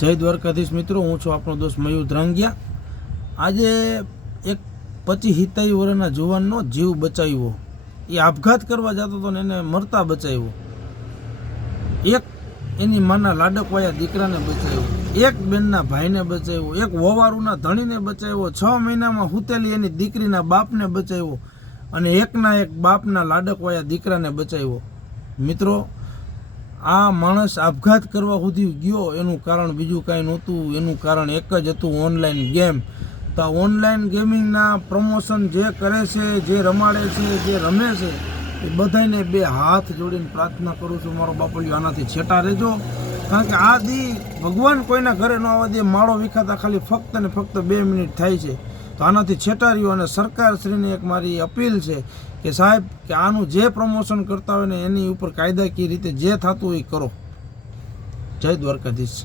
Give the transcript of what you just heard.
જય દ્વારકાધીશ મિત્રો, હું છું આપણો દોસ્ત મયુર ધ્રાંગિયા। આજે એક 25-27 વર્ષના જુવાનનો જીવ બચાવ્યો। એ આપઘાત કરવા જતો હતો ને એને મરતા બચાવ્યો। એક એની માના લાડકવાયા દીકરાને બચાવ્યો, એક બેનના ભાઈને બચાવ્યો, એક વવારુના ધણીને બચાવ્યો, 6 મહિનામાં હુતેલી એની દીકરીના બાપને બચાવ્યો અને એકના એક બાપના લાડકવાયા દીકરાને બચાવ્યો। મિત્રો, આ માણસ આપઘાત કરવા સુધી ગયો એનું કારણ બીજું કાંઈ નહોતું, એનું કારણ એક જ હતું, ઓનલાઈન ગેમ। તો ઓનલાઈન ગેમિંગના પ્રમોશન જે કરે છે, જે રમાડે છે, જે રમે છે, એ બધાને બે હાથ જોડીને પ્રાર્થના કરું છું, મારો બાપલિયો આનાથી છેટા રહેજો। કારણ કે આ દી ભગવાન કોઈના ઘરે ન આવવા દે, માળો વિખાતા ખાલી ફક્ત ને ફક્ત 2 મિનિટ થાય છે। તો આનાથી છેટા રહ્યો અને સરકારશ્રીને એક મારી અપીલ છે કે સાહેબ, કે આનું જે પ્રમોશન કરતા હોય ને એની ઉપર કાયદાકીય રીતે જે થતું હોય એ કરો। જય દ્વારકાધીશ।